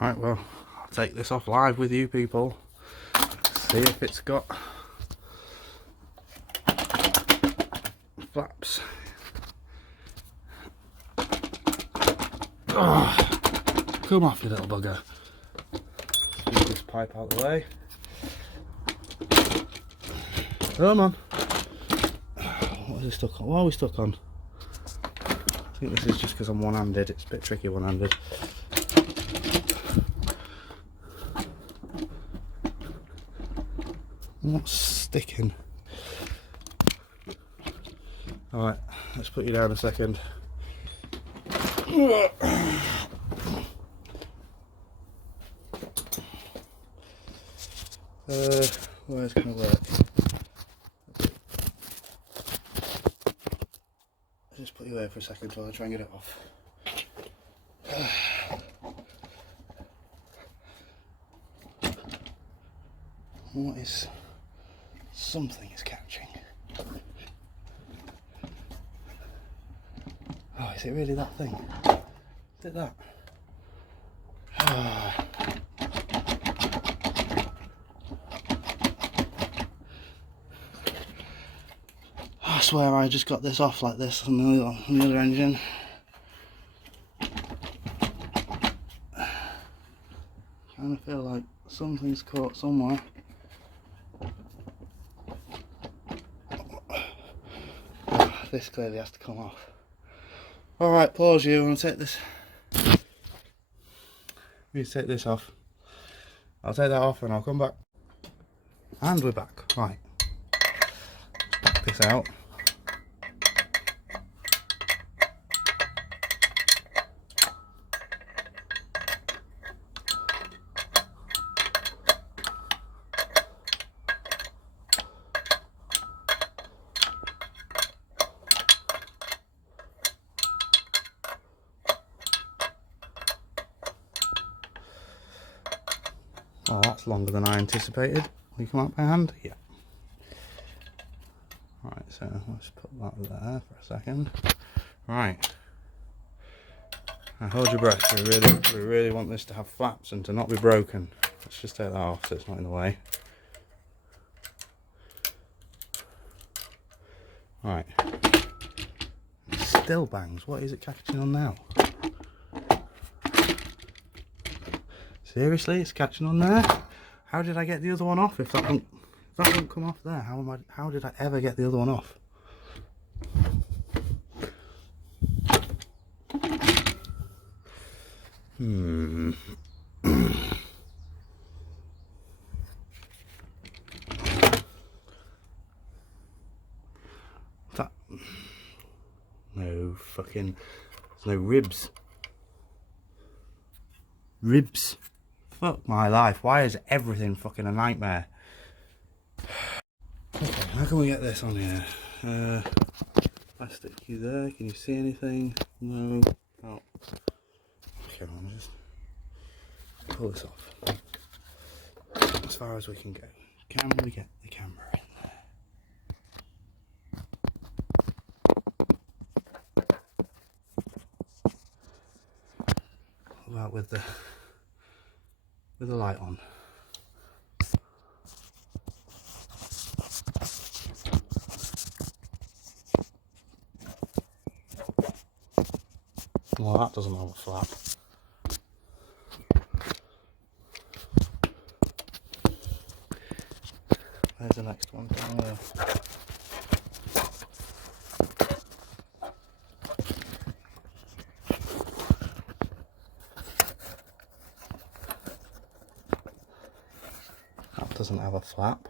Right, well, I'll take this off live with you people. See if it's got flaps. Oh, come off, you little bugger. Move this pipe out of the way. Come on. What is it stuck on? What are we stuck on? I think this is just because I'm one-handed. It's a bit tricky one-handed. What's sticking? Alright, let's put you down a second. Where's it gonna work? I'll just put you there for a second while I try and get it off. What is... something is catching. Oh, is it really that thing? Is it that? Oh. I swear I just got this off like this on the other engine. Kind of feel like something's caught somewhere. This clearly has to come off. Alright, pause you. I'm going to take this. Need to take this off. I'll take that off and I'll come back. And we're back. Right. Let's back this out. Oh, that's longer than I anticipated. Will you come out by hand? Yeah. Right, so let's put that there for a second. Right. Now hold your breath. We really want this to have flaps and to not be broken. Let's just take that off so it's not in the way. Right. It still bangs. What is it catching on now? Seriously, it's catching on there? How did I get the other one off if that won't come off there? How did I ever get the other one off? That... no fucking... there's no ribs. Ribs. Fuck my life. Why is everything fucking a nightmare? Okay, how can we get this on here? Plastic, you there? Can you see anything? No. Oh. Okay, I'll just pull this off. As far as we can go. Can we get the camera in there? What about with the light on? Well, that doesn't have a flap. There's the next one. That doesn't have a flap.